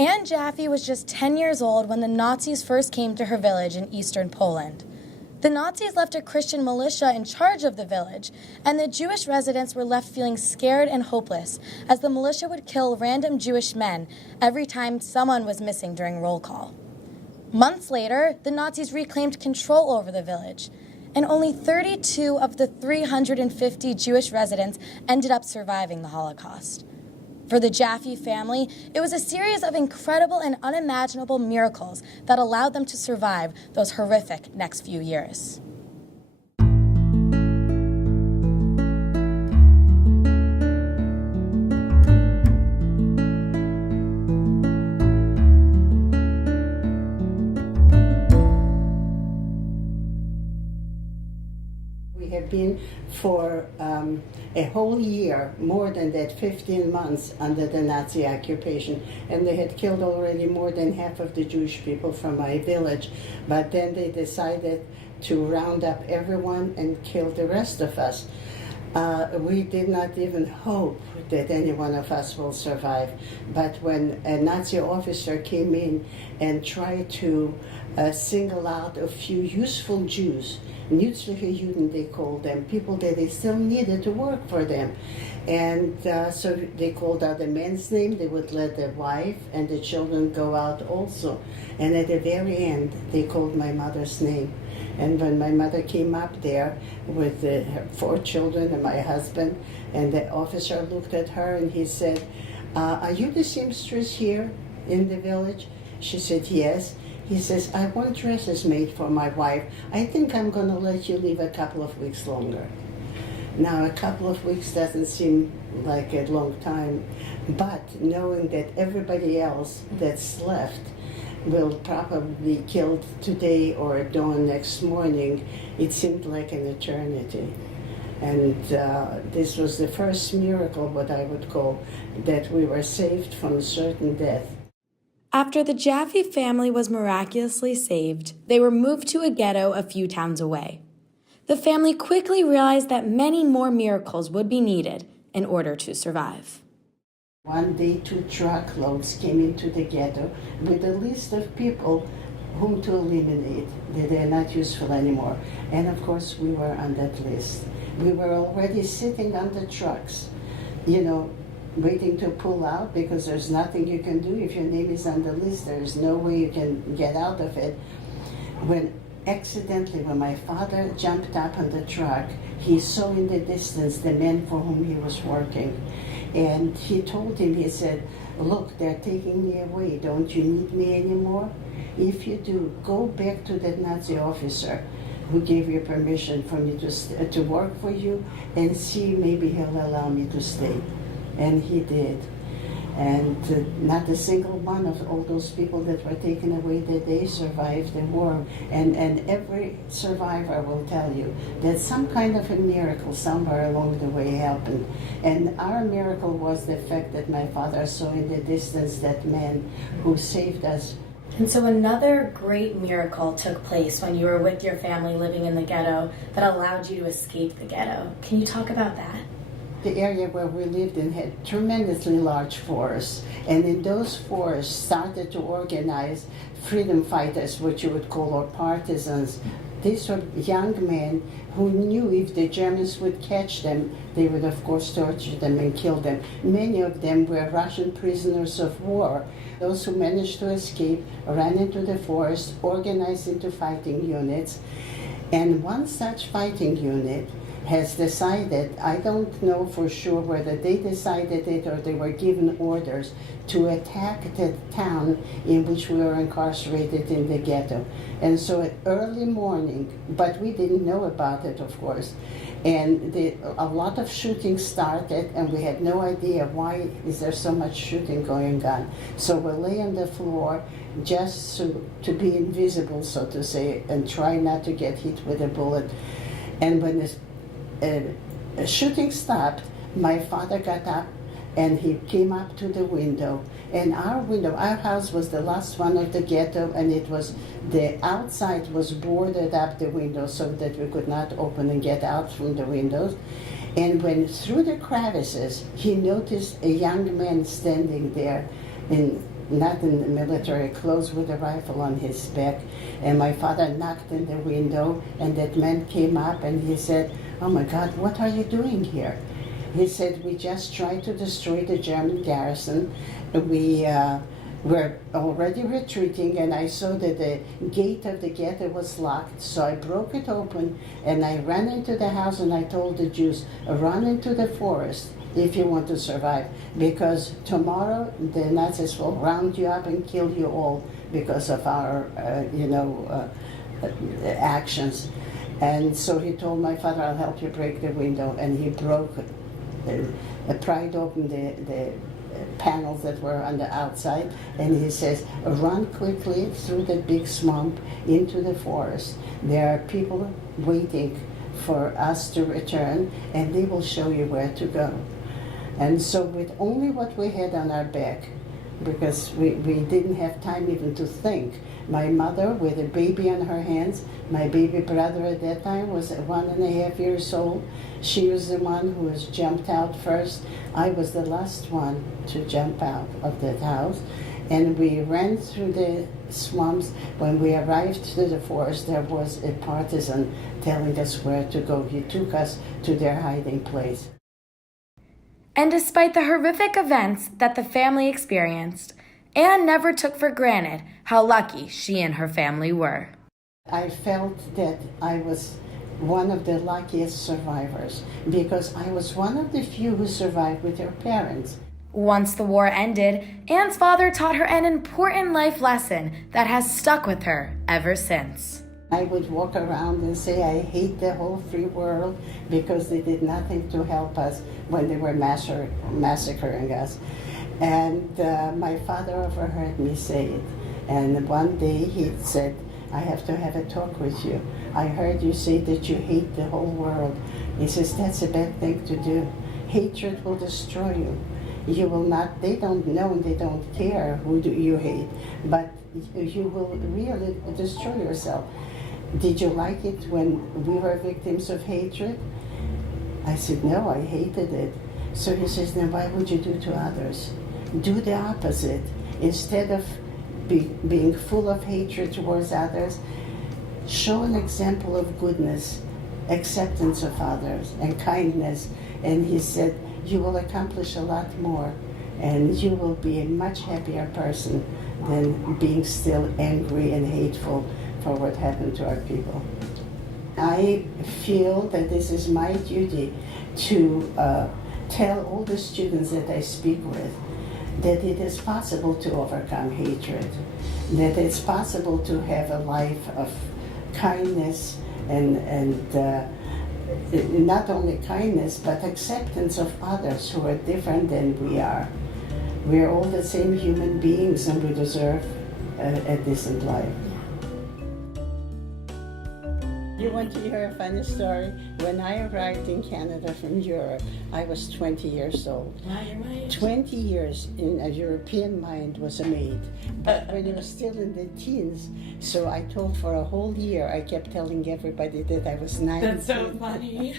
Ann Jaffe was just 10 years old when the Nazis first came to her village in eastern Poland. The Nazis left a Christian militia in charge of the village, and the Jewish residents were left feeling scared and hopeless, as the militia would kill random Jewish men every time someone was missing during roll call. Months later, the Nazis reclaimed control over the village, and only 32 of the 350 Jewish residents ended up surviving the Holocaust. For the Jaffe family, it was a series of incredible and unimaginable miracles that allowed them to survive those horrific next few years. Been for a whole year, more than that, 15 months under the Nazi occupation, and they had killed already more than half of the Jewish people from my village. But then they decided to round up everyone and kill the rest of us. We did not even hope that any one of us will survive. But when a Nazi officer came in and tried to single out a few useful Jews, nützliche Juden they called them, people that they still needed to work for them. And so they called out the man's name, they would let the wife and the children go out also. And at the very end, they called my mother's name. And when my mother came up there with her 4 children and my husband, and the officer looked at her and he said, are you the seamstress here in the village? She said, yes. He says, I want dresses made for my wife. I think I'm going to let you leave a couple of weeks longer. Now, a couple of weeks doesn't seem like a long time, but knowing that everybody else that's left will probably be killed today or at dawn next morning, it seemed like an eternity. And this was the first miracle, what I would call, that we were saved from certain death. After the Jaffe family was miraculously saved, they were moved to a ghetto a few towns away. The family quickly realized that many more miracles would be needed in order to survive. One day, 2 truckloads came into the ghetto with a list of people whom to eliminate, that they're not useful anymore. And of course, we were on that list. We were already sitting on the trucks, waiting to pull out, because there's nothing you can do if your name is on the list. There's no way you can get out of it. When my father jumped up on the truck, he saw in the distance the men for whom he was working. And he told him, he said, look, they're taking me away. Don't you need me anymore? If you do, go back to that Nazi officer who gave you permission for me to work for you, and see, maybe he'll allow me to stay. And he did. And not a single one of all those people that were taken away that day survived the war. And every survivor will tell you that some kind of a miracle somewhere along the way happened. And our miracle was the fact that my father saw in the distance that man who saved us. And so another great miracle took place when you were with your family living in the ghetto that allowed you to escape the ghetto. Can you talk about that? The area where we lived in had tremendously large forests, and in those forests started to organize freedom fighters, what you would call, or partisans. These were young men who knew if the Germans would catch them, they would of course torture them and kill them. Many of them were Russian prisoners of war. Those who managed to escape ran into the forest, organized into fighting units, and one such fighting unit has decided, I don't know for sure whether they decided it or they were given orders, to attack the town in which we were incarcerated in the ghetto. And so at early morning, but we didn't know about it, of course, and a lot of shooting started, and we had no idea why is there so much shooting going on. So we lay on the floor just to be invisible, so to say, and try not to get hit with a bullet. And when the shooting stopped, my father got up and he came up to the window. And our house was the last one of the ghetto, and the outside was boarded up, the window, so that we could not open and get out from the windows. And when through the crevices, he noticed a young man standing there not in the military clothes, with a rifle on his back. And my father knocked in the window, and that man came up and he said, "Oh my God, what are you doing here?" He said, "We just tried to destroy the German garrison. We were already retreating, and I saw that the gate of the ghetto was locked, so I broke it open, and I ran into the house, and I told the Jews, run into the forest if you want to survive, because tomorrow the Nazis will round you up and kill you all because of our, actions." And so he told my father, "I'll help you break the window," and he pried open the panels that were on the outside, and he says, "Run quickly through the big swamp into the forest. There are people waiting for us to return, and they will show you where to go." And so with only what we had on our back, because we didn't have time even to think, my mother with a baby on her hands, my baby brother at that time was 1.5 years old. She was the one who was jumped out first. I was the last one to jump out of that house. And we ran through the swamps. When we arrived to the forest, there was a partisan telling us where to go. He took us to their hiding place. And despite the horrific events that the family experienced, Ann never took for granted how lucky she and her family were. I felt that I was one of the luckiest survivors because I was one of the few who survived with their parents. Once the war ended, Ann's father taught her an important life lesson that has stuck with her ever since. I would walk around and say, "I hate the whole free world," because they did nothing to help us when they were massacring us. And my father overheard me say it. And one day he said, "I have to have a talk with you. I heard you say that you hate the whole world." He says, "That's a bad thing to do. Hatred will destroy you. You will not, they don't know and they don't care who you hate, but you will really destroy yourself. Did you like it when we were victims of hatred?" I said, "No, I hated it." So he says, "Then why would you do to others? Do the opposite. Instead of being full of hatred towards others, show an example of goodness, acceptance of others, and kindness." And he said, "You will accomplish a lot more, and you will be a much happier person than being still angry and hateful for what happened to our people." I feel that this is my duty to tell all the students that I speak with that it is possible to overcome hatred, that it's possible to have a life of kindness and not only kindness, but acceptance of others who are different than we are. We are all the same human beings, and we deserve a decent life. You want to hear a funny story? When I arrived in Canada from Europe, I was 20 years old. Wow, you're my age. 20 years in a European mind was a maid. But when you were still in the teens, so I told for a whole year, I kept telling everybody that I was 19. That's so funny.